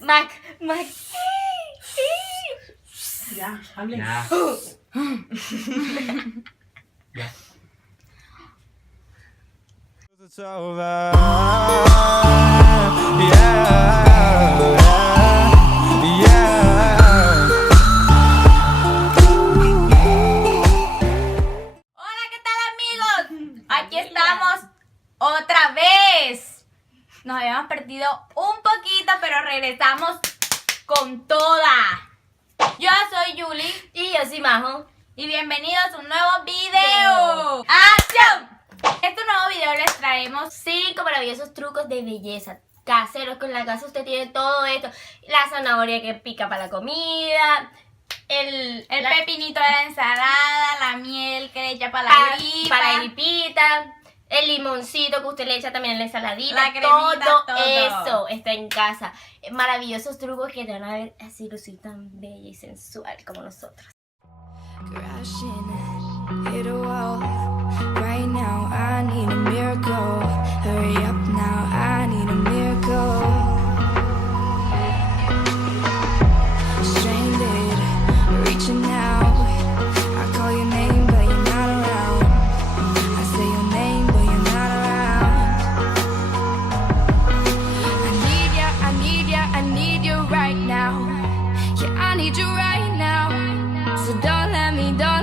Mac. Ya, hable. Ya. Ya. It's over. Yeah. Hola, ¿qué tal, amigos? Aquí estamos otra vez. Nos habíamos perdido un poquito, pero regresamos con toda. Yo soy Yuli Y yo soy Majo. y bienvenidos a un nuevo video. ¡Acción! En este nuevo video les traemos 5 maravillosos trucos de belleza caseros. Con la casa usted tiene todo esto. La zanahoria que pica para la comida. el pepinito de la ensalada, la miel que le echa para la gripa. Para la gripita. El limoncito que usted le echa también en la ensaladita. La cremita, todo. Eso está en casa. Maravillosos trucos que te van a ver así, lucir tan bella y sensual como nosotros. Crashing, hit a wall. Right now, I need a miracle. Hurry up now, I need a miracle. Stranded, reaching out. I call your name, but you're not around. I say your name, but you're not around. I need ya, I need ya, I need you right now. Yeah, I need you right now. So don't let me down.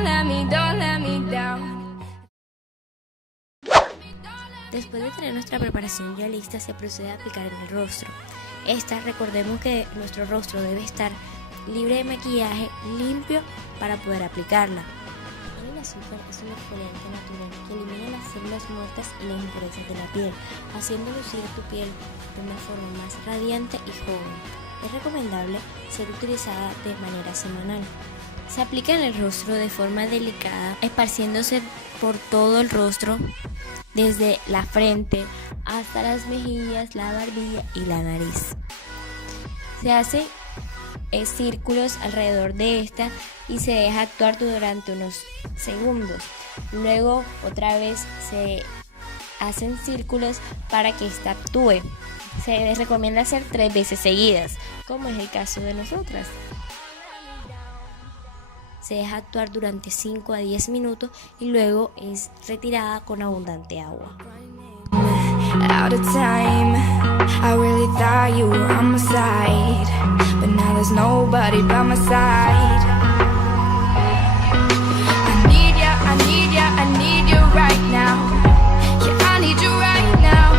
Después de tener nuestra preparación ya lista, se procede a aplicar en el rostro. Recordemos que nuestro rostro debe estar libre de maquillaje, limpio para poder aplicarla. El azúcar es un exfoliante natural que elimina las células muertas y las impurezas de la piel, haciendo lucir tu piel de una forma más radiante y joven. Es recomendable ser utilizada de manera semanal. Se aplica en el rostro de forma delicada, esparciéndose por todo el rostro, desde la frente hasta las mejillas, la barbilla y la nariz. Se hace círculos alrededor de esta y se deja actuar durante unos segundos. Luego otra vez se hacen círculos para que esta actúe. Se les recomienda hacer 3 veces seguidas, como es el caso de nosotras. Se deja actuar durante 5 a 10 minutos y luego es retirada con abundante agua. Out of time, I really thought you were on my side, but now there's nobody by my side. I need ya, I need ya, I need you right now. Yeah, I need you right now.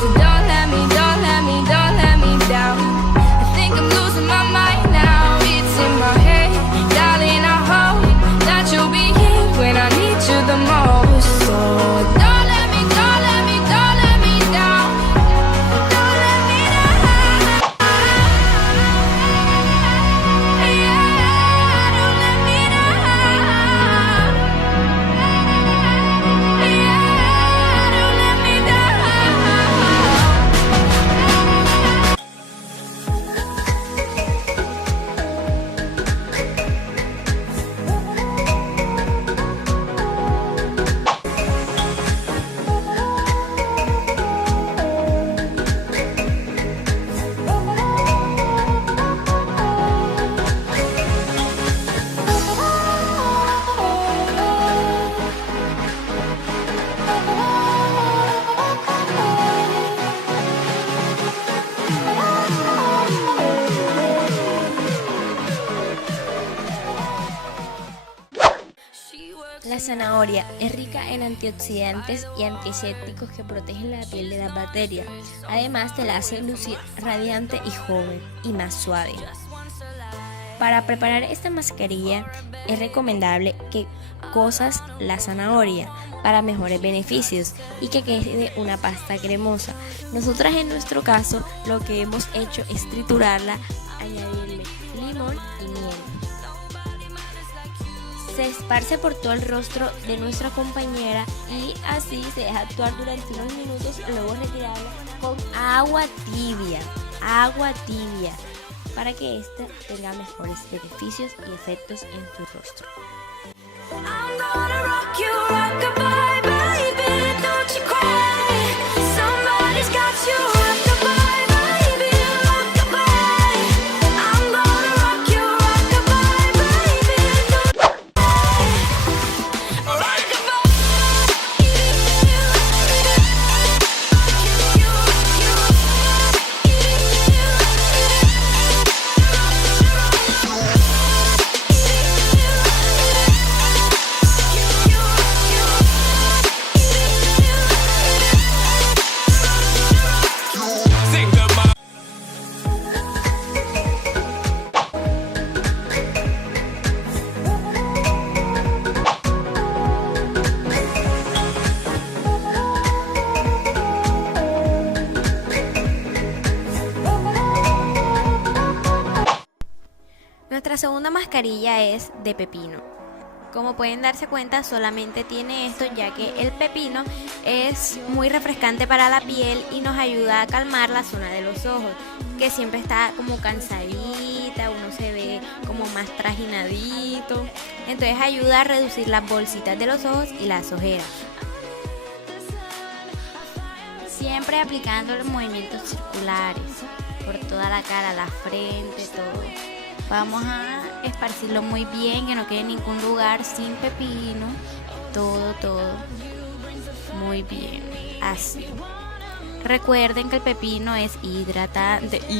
So don't let me down. I think I'm losing my mind now. It's in my head, darling, I hope that you'll be here when I need you the most. So don't let me down. Don't let me down. Yeah, don't let me down. Yeah, don't let me down. La zanahoria es rica en antioxidantes y antisépticos que protegen la piel de las bacterias. Además, te la hace lucir radiante y joven y más suave. Para preparar esta mascarilla es recomendable que cozas la zanahoria para mejores beneficios y que quede una pasta cremosa. Nosotras en nuestro caso lo que hemos hecho es triturarla, añadirle limón y miel. Se esparce por todo el rostro de nuestra compañera y así se deja actuar durante unos minutos, luego retirarla con agua tibia, para que ésta tenga mejores beneficios y efectos en tu rostro. I'm gonna rock you, rock-a-bye, baby, don't you cry. Somebody's got you, rock-a-bye, baby, rock-a-bye. Nuestra segunda mascarilla es de pepino. Como pueden darse cuenta, solamente tiene esto, ya que el pepino es muy refrescante para la piel y nos ayuda a calmar la zona de los ojos, que siempre está como cansadita, uno se ve como más trajinadito. Entonces ayuda a reducir las bolsitas de los ojos y las ojeras. Siempre aplicando los movimientos circulares por toda la cara, la frente, todo. Vamos a esparcirlo muy bien, que no quede ningún lugar sin pepino. Todo. Muy bien, así. Recuerden que el pepino es hidratante. This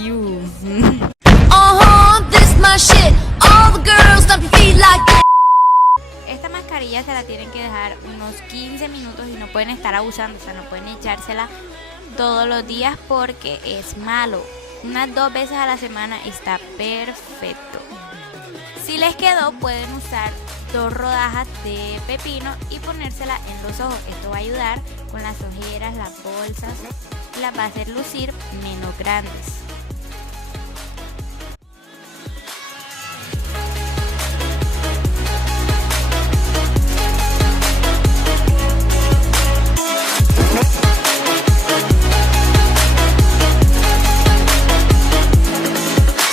my shit. All the girls that feel like Esta mascarilla se la tienen que dejar unos 15 minutos y no pueden estar abusando, o sea, no pueden echársela todos los días porque es malo. Unas 2 veces a la semana está perfecto. Si les quedó, pueden usar 2 rodajas de pepino y ponérsela en los ojos. Esto va a ayudar con las ojeras, las bolsas, y las va a hacer lucir menos grandes.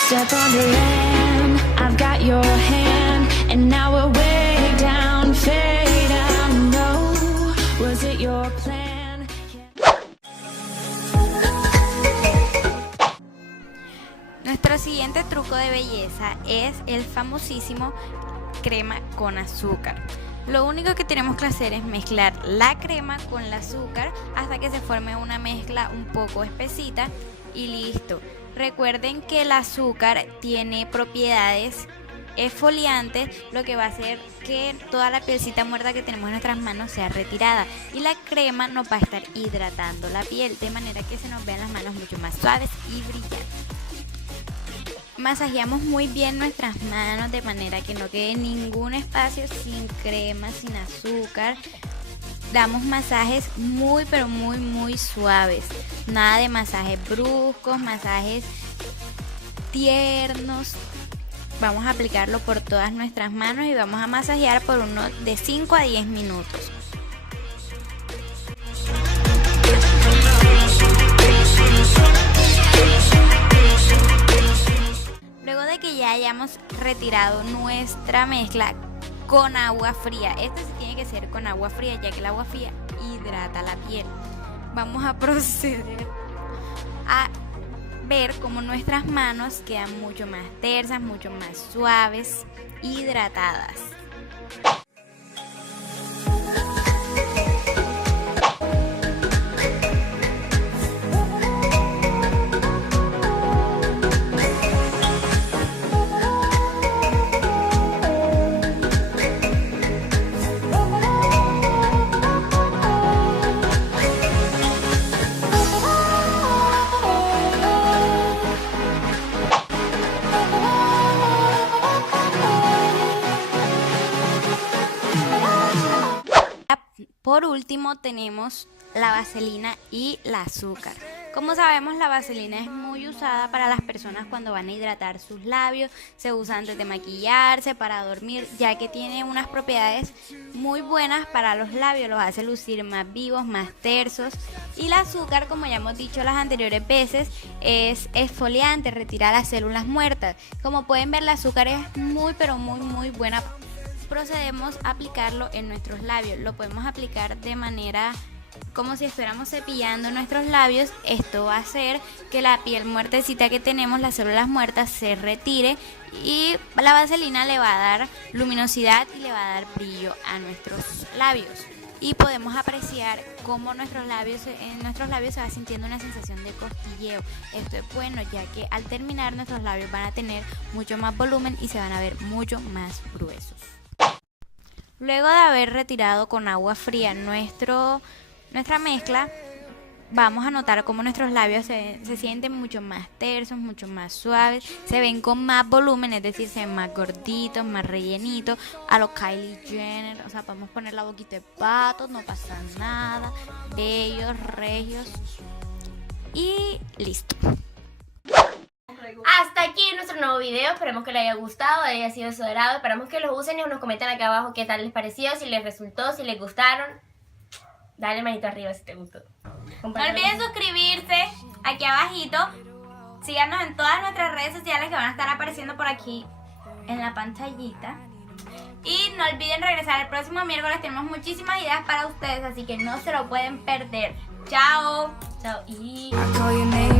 step on the land. I've got your hand, and now we're way down, fade out. No, was it your plan? Nuestro siguiente truco de belleza es el famosísimo crema con azúcar. Lo único que tenemos que hacer es mezclar la crema con el azúcar hasta que se forme una mezcla un poco espesita y listo. Recuerden que el azúcar tiene propiedades exfoliantes, lo que va a hacer que toda la pielcita muerta que tenemos en nuestras manos sea retirada, y la crema nos va a estar hidratando la piel de manera que se nos vean las manos mucho más suaves y brillantes. Masajeamos muy bien nuestras manos de manera que no quede ningún espacio sin crema, sin azúcar. Damos masajes muy pero muy suaves, nada de masajes bruscos, masajes tiernos. Vamos a aplicarlo por todas nuestras manos y vamos a masajear por unos de 5 a 10 minutos. Luego de que ya hayamos retirado nuestra mezcla con agua fría, este sí tiene que ser con agua fría, ya que el agua fría hidrata la piel. Vamos a proceder a ver cómo nuestras manos quedan mucho más tersas, mucho más suaves, hidratadas. Por último tenemos la vaselina y el azúcar. Como sabemos, la vaselina es muy usada para las personas cuando van a hidratar sus labios, se usa antes de maquillarse, para dormir, ya que tiene unas propiedades muy buenas para los labios, los hace lucir más vivos, más tersos. Y el azúcar, como ya hemos dicho las anteriores veces, es exfoliante, retira las células muertas. Como pueden ver, el azúcar es muy pero muy buena. Procedemos a aplicarlo en nuestros labios. Lo podemos aplicar de manera como si estuviéramos cepillando nuestros labios. Esto va a hacer que la piel muertecita que tenemos, las células muertas, se retire, y la vaselina le va a dar luminosidad y le va a dar brillo a nuestros labios. Y podemos apreciar cómo en nuestros labios se va sintiendo una sensación de cosquilleo. Esto es bueno, ya que al terminar nuestros labios van a tener mucho más volumen y se van a ver mucho más gruesos. Luego de haber retirado con agua fría nuestra mezcla, vamos a notar cómo nuestros labios se sienten mucho más tersos, mucho más suaves, se ven con más volumen, es decir, se ven más gorditos, más rellenitos, a los Kylie Jenner. O sea, podemos poner la boquita de pato, no pasa nada, bellos, regios, y listo. Hasta aquí nuestro nuestro nuevo video. Esperemos que les haya gustado, haya sido de su agrado. Esperamos que los usen y nos comenten acá abajo qué tal les pareció, si les resultó, si les gustaron. Dale manito arriba si te gustó. No olviden suscribirse aquí abajito. Síganos en todas nuestras redes sociales que van a estar apareciendo por aquí en la pantallita. Y no olviden regresar el próximo miércoles. Tenemos muchísimas ideas para ustedes, así que no se lo pueden perder. Chao. Chao. Y... I call your name